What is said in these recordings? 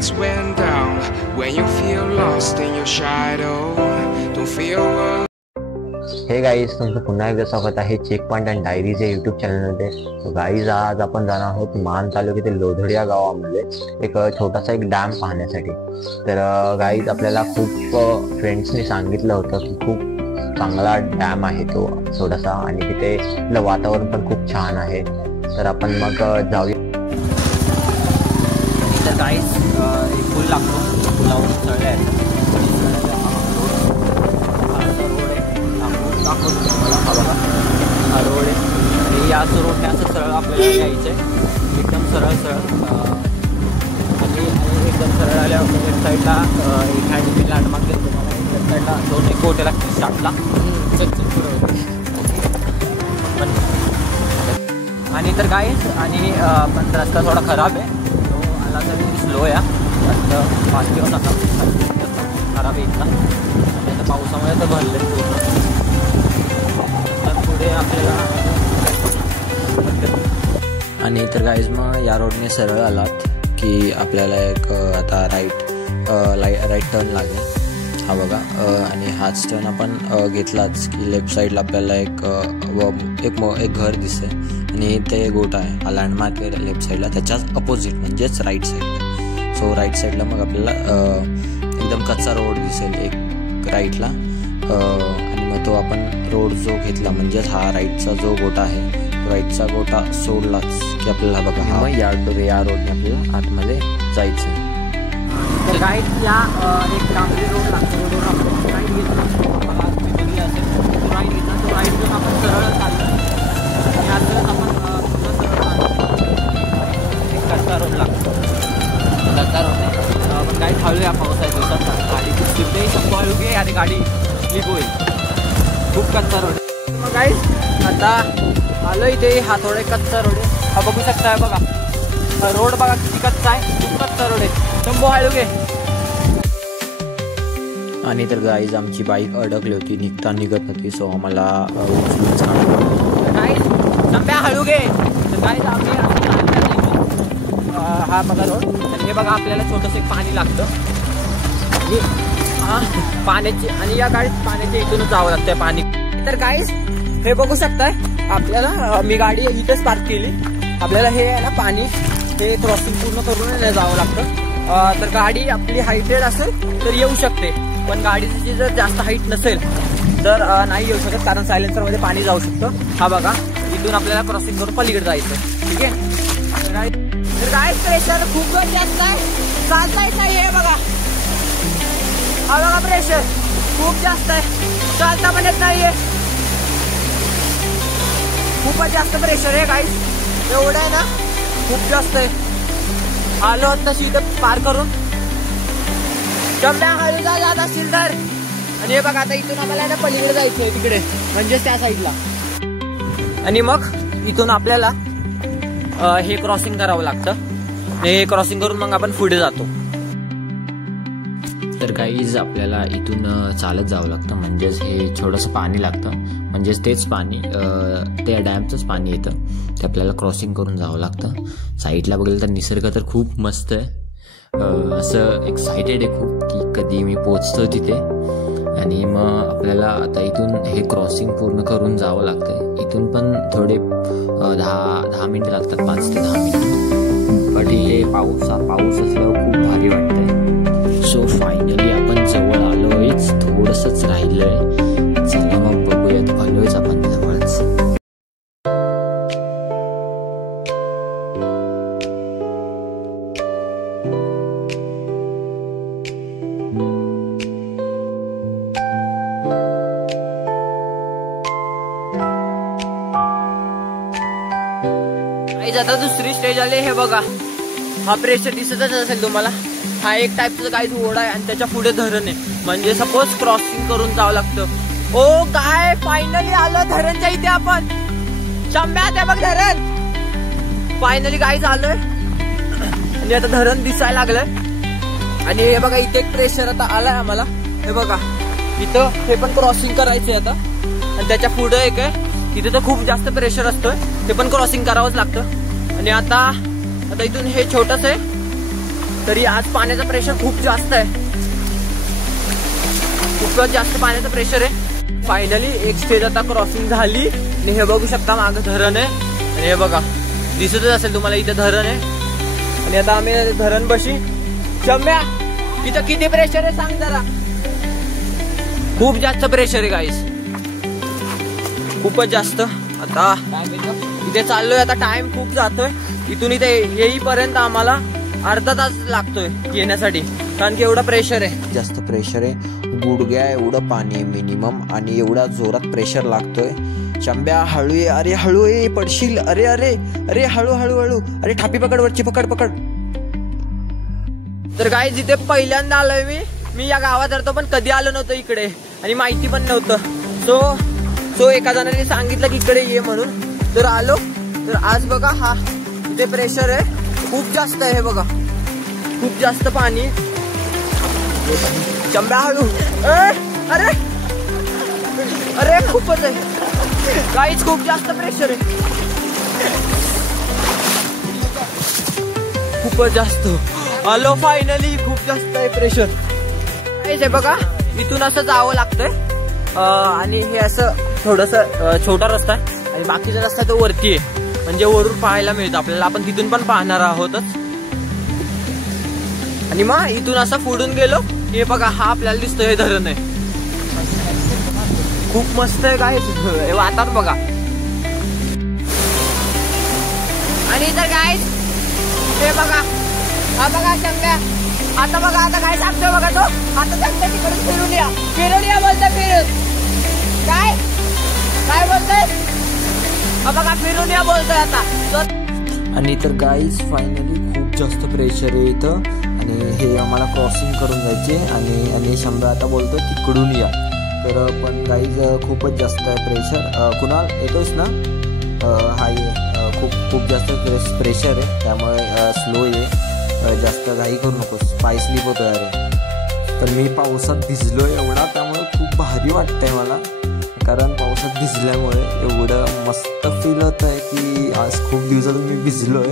lights went down, when you feel lost in your shadow, don't feel alone. हे guys, तुमचं पुन्हा एकदा स्वागत आहे चेक पॉइंट अँड डायरीज या यूट्यूब चॅनलमध्ये. गाईज, आज आपण जाणार आहोत मान तालुक्यातील लोधड या गावामध्ये एक छोटासा एक डॅम पाहण्यासाठी. तर गाईज, आपल्याला खूप फ्रेंड्सनी सांगितलं होतं की खूप चांगला डॅम आहे तो थोडासा, आणि तिथे वातावरण पण खूप छान आहे. तर आपण मग जाऊया. तर गाईज, एक पूल लागतो, पुलावर चढले आहेत. हा बघा, हा रोड आहे आणि याच रोडने असं सरळ आपल्याला यायचं आहे, एकदम सरळ आणि एकदम सरळ आल्यावर एक साईडला एक हँडमी लँडमार्क घेतो मला, एक साईडला दोन एक गोटे लागतील स्टार्टला. आणि तर गाईज, आणि पण रस्ता थोडा खराब आहे, तो आला तरी स्लो आहे, फास्ट घेऊन आता खराब आहे इथला. आणि आता पावसामुळे तर भरले आपल्याला. आणि तर गाईज, मग या रोडने सरळ आलात की आपल्याला एक आता राईट टर्न लागेल. हा बघा, आणि हाच टर्न आपण घेतलाच की लेफ्ट साईडला आपल्याला एक घर दिसेल आणि ते गोटा आहे, हा लँडमार्क आहे लेफ्ट साईडला, त्याच्याच अपोजिट म्हणजेच राईट साईडला. सो राईट साईडला मग आपल्याला एकदम कच्चा रोड दिसेल एक राईटला, आणि मग तो आपण रोड जो घेतला म्हणजेच हा राईटचा जो गोटा आहे, तो राईटचा गोटा सोडलाच की आपल्याला बघा हा या रोडने आपल्याला आतमध्ये जायचं आहे. तर राईटला एक डांबरी रोड लागतो, रोडवर आपण राईट घेतला, बघा तुम्ही बघितलं असेल, तो राईट घेतला, तो राईट घेऊन आपण सरळ चाललो आणि आजच आपण एक कच्चा रोड लागतो. कच्चा रोड आपण गाडी थांबूया पावसाच्या दिवसात, गाडी खूप फिरते, शंभू हळू घे आणि गाडी स्लिप होईल, खूप कच्चा रोड आहे. मग गाईज, आता आलो इथे, हा थोडा कच्चा रोड आहे, हा बघू शकता बघा, रोड बघा किती कच्चा आहे, खूप कच्चा रोड आहे, शंभू हळू घे. आणि तर गाईज, आमची बाईक अडकली होती, निघत नव्हती, सो आम्हाला उचलूनच काढलं. गाईज, शंभ्या हळू घे. तर गाईज, आम्ही हा बघा रोड, तर हे बघा आपल्याला छोटंसं एक पाणी लागतं, पाण्याची, आणि या गाडीत पाण्याच्या इथूनच जावं लागतं पाणी. तर गाईज, हे बघू शकताय आपल्याला, मी गाडी इथेच पार्क केली, आपल्याला हे आहे ना पाणी, हे क्रॉसिंग पूर्ण करून जावं लागतं. तर गाडी आपली हाईटेड असेल तर येऊ शकते, पण गाडीची जर जास्त हाईट नसेल तर नाही येऊ शकत, कारण सायलेन्सरमध्ये पाणी जाऊ शकतं. हा बघा, इथून आपल्याला क्रॉसिंग करून पलीकडे जायचं, ठीक आहे. तर गाईज, प्रेशर खूप जास्त आहे, चालता येत नाही, हे बघा, हा बघा प्रेशर खूप जास्त आहे, चालता पण येत नाहीये, खूपच जास्त प्रेशर आहे गाईज, एवढं आहे ना, खूप जास्त आहे. आलो तशी इथं पार करून, शंभ्या हळू जात असतील तर. आणि हे बघा, आता इथून आम्हाला ना पलीकडे जायचं आहे, तिकडे म्हणजेच त्या साईडला, आणि मग इथून आपल्याला हे क्रॉसिंग करावं लागतं, हे क्रॉसिंग करून मग आपण पुढे जातो. तर गाईज, आपल्याला इथून चालत जावं लागतं, म्हणजेच हे छोटंसं पाणी लागतं, म्हणजेच तेच पाणी, त्या डॅमचंच पाणी येतं, ते आपल्याला क्रॉसिंग करून जावं लागतं. साईडला बघितलं तर निसर्ग तर खूप मस्त आहे, असं एक्सायटेड आहे खूप की कधी मी पोचतो तिथे. आणि मग आपल्याला आता इथून हे क्रॉसिंग पूर्ण करून जावं लागतं. इथून पण थोडे 10 मिनिटं लागतात, 5 ते 10 मिनिटं. बट इथे पाऊस असल्यावर खूप भारी वाटतंय. सो फायनली आपण जवळ आलोयच, थोडंसंच राहिलंय, चला मग बघूयात, आलोयच आपण जवळच. आता दुसरी स्टेज आली, हे बघा, हा प्रेशर दिसतच असेल तुम्हाला, हा एक टाईपचा काहीच ओढा आहे आणि त्याच्या पुढे धरण आहे, म्हणजे सपोज क्रॉसिंग करून जावं लागतं. ओ काय, फायनली आलो धरणच्या इथे आपण, शंभ्या ते बघ धरण, फायनली गाईज आलोय, आणि आता धरण दिसायला लागलंय. आणि हे बघा, इथे एक प्रेशर आता आलाय आम्हाला, हे बघा इथं, हे पण क्रॉसिंग करायचंय आता, आणि त्याच्या पुढे एक आहे, तिथे तर खूप जास्त प्रेशर असतोय, ते पण क्रॉसिंग करावंच लागतं. आणि आता इथून हे छोटंच आहे, तरी आज पाण्याचा प्रेशर खूप जास्त आहे, खूपच जास्त पाण्याचं प्रेशर आहे. फायनली एक स्टेज आता क्रॉसिंग झाली आणि हे बघू शकता मागं धरण आहे आणि हे बघा दिसतच असेल तुम्हाला इथे धरण आहे. आणि आता आम्ही धरण बशी. शम्या इथं किती प्रेशर आहे सांग जरा. खूप जास्त प्रेशर आहे गाईस, खूपच जास्त. आता इथे चाललोय, आता टाइम खूप जातोय. इथून इथे येईपर्यंत आम्हाला अर्धा तास लागतोय येण्यासाठी, कारण की एवढं प्रेशर आहे, जास्त प्रेशर आहे. गुडघ्या एवढं पाणी आहे मिनिमम आणि एवढा जोरात प्रेशर लागतोय. शंभ्या हळू ये, अरे हळू ये पडशील, अरे अरे अरे हळू हळू हळू, अरे ठापी पकड, वरची पकड पकड. तर गाईज इथे पहिल्यांदा आलोय मी या गावात राहतो, पण कधी आलो नव्हतो इकडे आणि माहिती पण नव्हतं. सो एका जणांनी सांगितलं की इकडे ये म्हणून, तर आलो. तर आज बघा हा इथे प्रेशर आहे खूप जास्त आहे, हे बघा खूप जास्त पाणी. शंभ्या हळू, अरे अरे खूपच आहे गाईज, खूप जास्त प्रेशर आहे, खूपच जास्त. आलो फायनली, खूप जास्त आहे प्रेशर. हे बघा इथून असं जावं लागतंय आणि हे असं थोडस छोटा रस्ता आहे आणि बाकीचा रस्ता तो वरती आहे, म्हणजे वरून पाहायला मिळतं आपल्याला. आपण तिथून पण पाहणार आहोतच. आणि मग इथून असं पुढून गेलो, हे बघा हा आपल्याला दिसतोय हे धरण आहे, खूप मस्त आहे काय हे वातावरण बघा. आणि तर काय हे बघा, हा बघा शंभ्या, आता बघा आता काय सांगतोय बघा तो, आता सांगतोय तिकडून फिरून या, फिरून या बोलतोय, फिरून काय काय बोलतोय, हा बघा फिरून या बोलतोय आता. आणि तर गाईज फायनली खूप जास्त प्रेशर आहे इथं आणि हे आम्हाला क्रॉसिंग करून जायचे आणि शंभ्या आता बोलतोय तिकडून या. तर पण गाईज खूपच जास्त आहे प्रेशर. कुणाल येतोयस ना, हा ये, खूप जास्त प्रेशर आहे त्यामुळे स्लो ये, जास्त घाई करू नकोस, पाय स्लिप होतोय. अरे तर मी पावसात भिजलोय एवढा, त्यामुळे खूप भारी वाटतंय मला, कारण पावसात भिजल्यामुळे एवढं मस्त फील होत आहे की आज खूप दिवसातून मी भिजलोय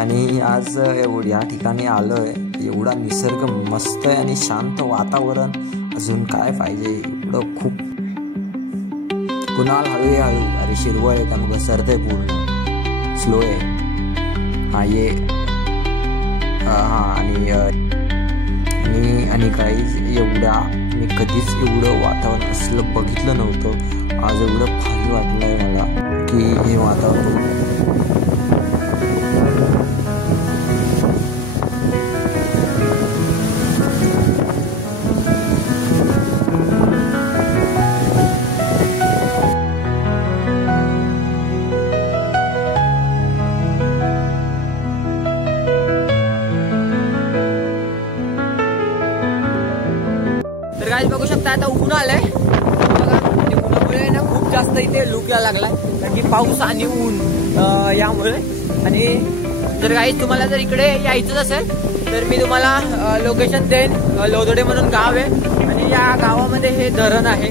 आणि आज या ठिकाणी आलोय. एवढा निसर्ग मस्त आहे आणि शांत वातावरण, अजून काय पाहिजे एवढं खूप. कुणाल हळू हळू, अरे शिरवळ आहे त्यामुळे घसरतंय पूर्ण, स्लो आहे. हा ये, हा आणि गाईज एवढ्या मी कधीच एवढं वातावरण असलं बघितलं नव्हतं. आज एवढं भारी वाटलंय मला की हे वातावरण. तर गाईज बघू शकता आता ऊन आलंय बघा, आणि उन्हामुळे ना खूप जास्त इथे लूक यायला लागलाय, कारण की पाऊस आणि ऊन यामुळे. आणि जर गाईज तुम्हाला जर इकडे यायचंच असेल तर मी तुम्हाला लोकेशन देईन. लोधोडे म्हणून गाव आहे आणि या गावामध्ये हे धरण आहे.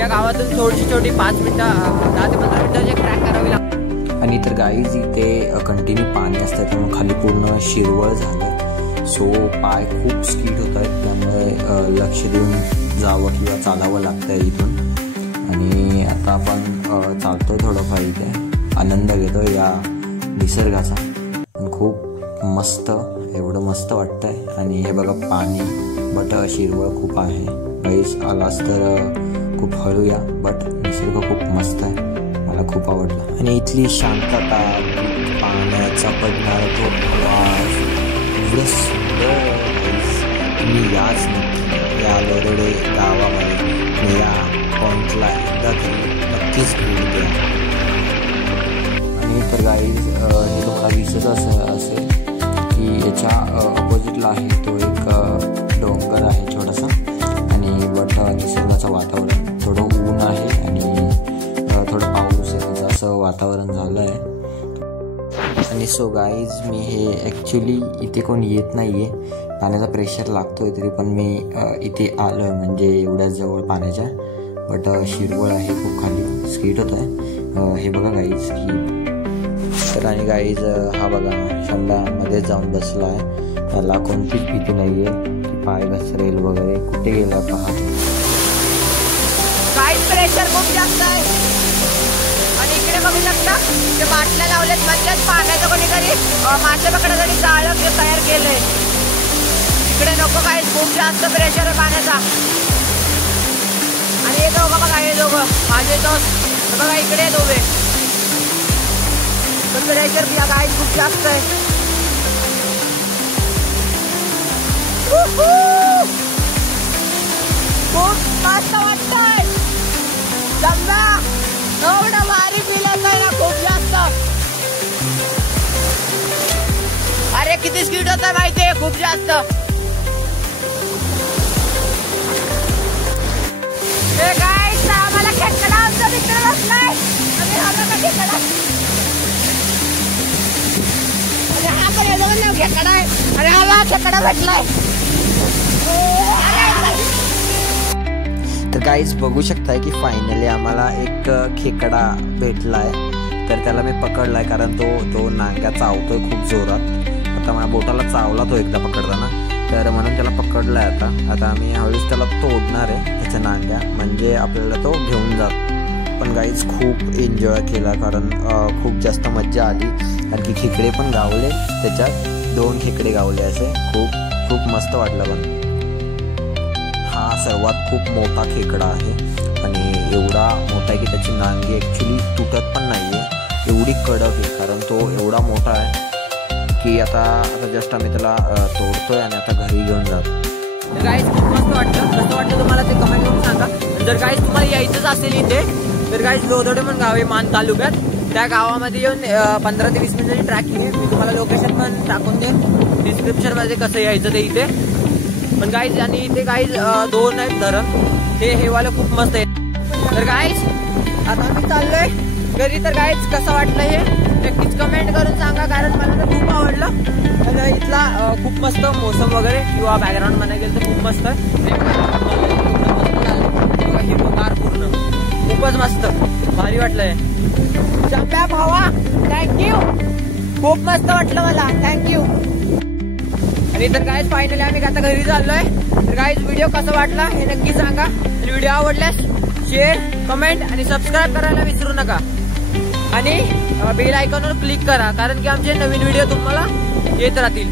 या गावातून छोटी 5 मिनिटं 10 ते 15 मिनिटाची ट्रॅक करावी लागते. आणि तर गाईज इथे कंटिन्यू पाणी असतं त्यामुळे खाली पूर्ण शिरवळ झालं, सो पाय खूप स्पीड होत आहेत, त्यामुळे लक्ष देऊन जावं किंवा चालावं लागतंय इथून. आणि आता आपण चालतोय थोडंफार, इथे आनंद घेतोय या निसर्गाचा, खूप मस्त, एवढं मस्त वाटतंय. आणि हे बघा पाणी, बट शिरवळ खूप आहे. गाईस आलास तर खूप हळू या, बट निसर्ग खूप मस्त आहे, मला खूप आवडलं. आणि इथली शांतता, पाण्याचा पडणारा तो आवाज, एवढं सुंदर. तुम्ही याच नक्की या लोधोडे गावामध्ये, या पॉईंटला एकदा तरी नक्कीच भेट द्या. आणि तर गाईज हे तुम्हाला दिसत असेल की याच्या अपोजिटला आहे तो एक डोंगर आहे छोटासा, आणि बट निसर्गाचं वातावरण, थोडं ऊन आहे आणि थोडं पाऊस आहे, असं वातावरण झालं आहे. आणि सो गाईज मी हे ॲक्च्युली इथे कोण येत नाही आहे, पाण्याचा प्रेशर लागतोय तरी पण मी इथे आलो आहे, म्हणजे एवढ्या जवळ पाण्याच्या, बट शिरवळ आहे खूप खाली, स्कीट होत आहे. हे बघा गाईज की तर आणि गाईज हा बघा शंडामध्ये जाऊन बसला आहे, त्याला कोणतीच भीती नाहीये की पाय घसरेल वगैरे. कुठे गेला पहा. गाईज प्रेशर खूप जास्त आहे आणि इकडे बघू शकता ते बाटल्या लावलेत, म्हणजेच पाण्याचं कोणीतरी मासे पकडायसाठी जाळं तयार केलंय. इकडे नको गाईज, खूप जास्त प्रेशर आहे पाण्याचा. आणि हे दोघं बघा, हे दोघं माझे दोस्त बघा इकडे आहेत उभे. प्रेशर बिया गाईज खूप जास्त आहे. खूप मस्त वाटतंय. जम्मा एवढं भारी फील येतंय ना, खूप जास्त. अरे किती स्पीड होत आहे माहितीये, खूप जास्त. हे गाईज आम्हाला खेकडा आमचा तिकडे बसलाय आणि हा बघा खेकडा. आणि हा पण याचा नाव खेकडा आहे आणि हा खेकडा भेटलाय. तर गाईज बघू शकताय की फायनली आम्हाला एक खेकडा भेटलाय. तर त्याला मी पकडलाय कारण तो नांग्या चावतोय खूप जोरात. आता माझ्या बोटाला चावला तो एकदा पकडताना, तर म्हणून त्याला पकडलाय. आता आम्ही हळूच त्याला तोडणार आहे त्याच्या नांग्या, म्हणजे आपल्याला तो घेऊन जात. पण गाईज खूप एन्जॉय केला कारण खूप जास्त मज्जा आली. आणखी खेकडे पण गावले, त्याच्यात 2 खेकडे गावले असे. खूप मस्त वाटलं. पण हा सर्वात खूप मोठा खेकडा आहे आणि एवढा मोठा आहे की त्याची नांगी ॲक्च्युली तुटत पण नाही आहे, एवढी कडक आहे. कारण तो एवढा मोठा आहे की आता जस्ट आम्ही त्याला तोडतोय आणि आता घरी घेऊन जातो. तर गाईज खूप मस्त वाटतं. कसं वाटतं तुम्हाला ते कमेंट करून सांगा. जर गाईज तुम्हाला यायचंच असेल इथे तर गाईज लोधोडे म्हणून गाव आहे मान तालुक्यात. त्या गावामध्ये येऊन 15 ते 20 मिनिटाची ट्रॅकिंग आहे. मी तुम्हाला लोकेशन पण टाकून देईन डिस्क्रिप्शनमध्ये कसं यायचं ते इथे. पण गाईज आणि इथे गाईज 2 आहेत धरण, ते हेवालं खूप मस्त आहे. तर गाईज आता आम्ही चाललोय घरी. तर गाईज कसं वाटलं हे नक्कीच कमेंट करून सांगा, कारण मला तर खूप आवडलं. आणि इथला खूप मस्त मोसम वगैरे किंवा बॅकग्राऊंड म्हणायला गेलं तर खूप मस्त आहे. हिरवगार पूर्ण खूपच मस्त भारी वाटलंय. चंप्या भावा थँक्यू, खूप मस्त वाटलं मला, थँक्यू. आणि तर गाईज फायनली आम्ही आता घरी चाललोय. तर गाईज व्हिडिओ कसा वाटला हे नक्की सांगा. आणि व्हिडिओ आवडल्यास शेअर, कमेंट आणि सबस्क्राईब करायला विसरू नका. आणि बेल आयकॉनवर क्लिक करा, कारण की आमचे नवीन व्हिडिओ तुम्हाला येत राहतील.